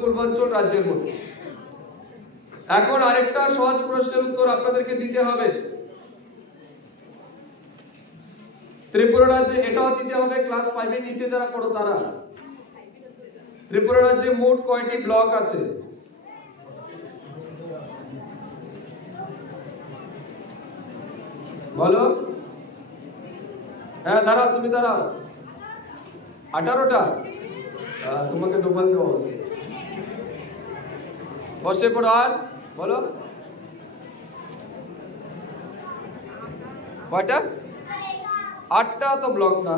পূর্বাঞ্চল রাজ্যের মধ্যে। এখন আরেকটা সহজ প্রশ্নের উত্তর আপনাদেরকে দিতে হবে। ত্রিপুরা রাজ্যে এটাও দিতে হবে, ক্লাস 5 এর নিচে যারা পড়ো তারা। ত্রিপুরা রাজ্যে মোট কয়টি ব্লক আছে? বলো। হ্যাঁ দাঁড়াও, তুমি দাঁড়াও। 18টা? তোমাকে ডবল দেওয়া হচ্ছে। বসে পড়ো আর বলো কয়টা? 8টা তো ব্লক না।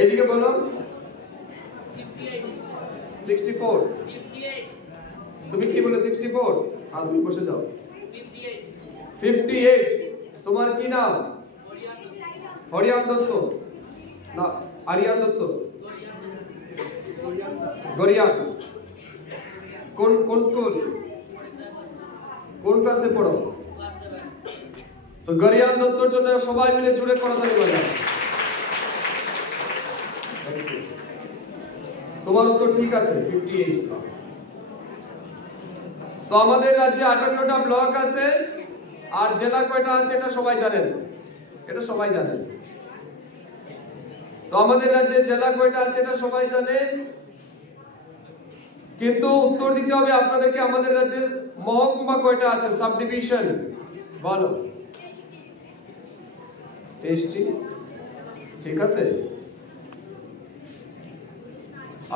এইদিকে বলো। 64। তুমি কি বলে 64? হ্যাঁ তুমি বসে যাও। 58। তোমার কি নাম? হরিয়ান দত্ত না আরিয়ান দত্ত? গরিয়ান। কোন কোন স্কুল, কোন ক্লাসে পড়ো? তো গরিয়ান দত্তর জন্য সবাই মিলে জুড়ে করতালি বাজাও। তোমার উত্তর ঠিক আছে, 58। তো আমাদের রাজ্যে 58টা ব্লক আছে। আর জেলা কয়টা আছে এটা সবাই জানেন? এটা সবাই জানেন। তো আমাদের রাজ্যে জেলা কয়টা আছে এটা সবাই জানেন, কিন্তু উত্তর দিতে হবে আপনাদেরকে আমাদের রাজ্যে মহকুমা কয়টা আছে, সাব ডিভিশন। বলো। 23টি। ঠিক আছে।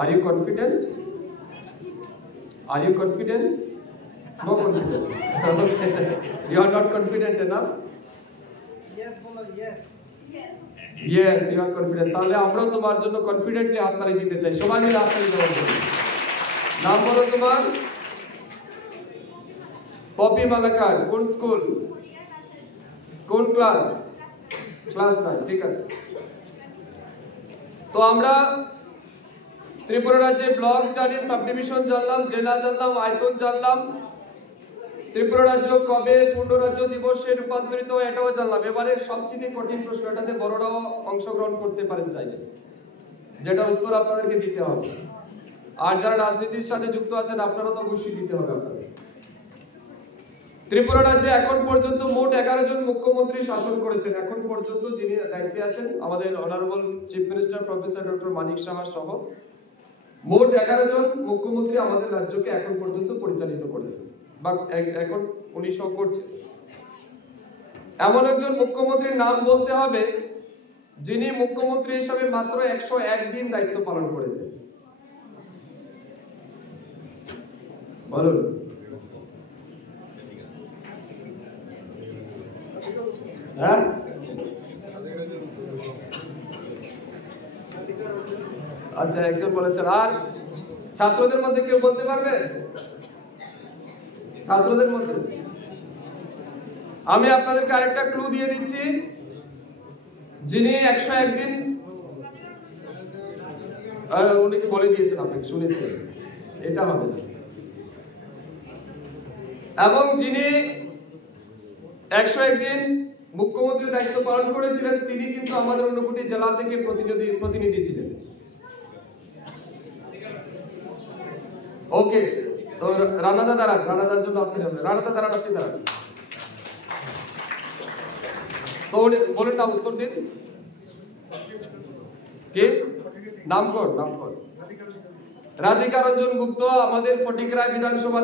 Are you confident? Are you confident? No confident. Okay. You are not confident enough? Yes, bolo, yes. Yes, you are confident. তাহলে আমরাও তোমার জন্য কনফিডেন্টলি হাততালি দিতে চাই। সবাই মিলে হাততালি দেওয়া হোক। নাম বলো তোমার? পপি মালাকার। কোন স্কুল, কোন ক্লাস? ক্লাস 9। ঠিক আছে। তো আমরা ত্রিপুরা রাজ্যে ব্লক জানি, সাব ডিভিশন জানলাম, জেলা জানলাম, আয়তন জানলাম। ত্রিপুরা রাজ্য কবে পূর্ণ রাজ্য দিবসে রূপান্তরিত হয় এটাও জানলাম। এবারে সবচেয়ে কঠিন প্রশ্ন, এটাতে বড়রাও অংশগ্রহণ করতে পারেন চাইলে, যেটার উত্তর আপনাদেরকে দিতে হবে। আর যারা রাজনীতির সাথে যুক্ত আছেন আপনারা তো অবশ্যই দিতে হবে আপনাদের। ত্রিপুরা রাজ্যে এখন পর্যন্ত মোট 11 জন মুখ্যমন্ত্রী শাসন করেছেন। এখন পর্যন্ত যিনি দায়িত্বে আছেন আমাদের honourable chief minister professor doctor Manik Saha সহ মোট 11 জন মুখ্যমন্ত্রী আমাদের রাজ্যকে এখন পর্যন্ত পরিচালিত করেছেন বা এখন উনি সহ করছেন। এমন একজন মুখ্যমন্ত্রীর নাম বলতে হবে যিনি মুখ্যমন্ত্রী হিসাবে মাত্র 101 দিন দায়িত্ব পালন করেছেন। বলুন। হ্যাঁ আচ্ছা, একজন বলেছেন। আর ছাত্রদের মধ্যে কেউ বলতে পারবে? ছাত্রদের মধ্যে আমি আপনাদেরকে আরেকটা ক্লু দিয়ে দিচ্ছি। যিনি 101 দিন উনি কি বলে দিয়েছেন, আপনাকে শুনেছেন, এটা হবে না। এবং যিনি 101 দিন মুখ্যমন্ত্রীর দায়িত্ব পালন করেছিলেন তিনি কিন্তু আমাদের ঊনকোটি জেলা থেকে প্রতিনিধি ছিলেন। ওকে, তো রানাদা দাঁড়ান, রানাদার জন্য আপনি রানাদা দাঁড়ান, আপনি দাঁড়ান। তো বলেন না, উত্তর দিন। কে? নাম কর। রাধিকা রঞ্জন গুপ্ত আমাদের ফটিকরায় বিধানসভা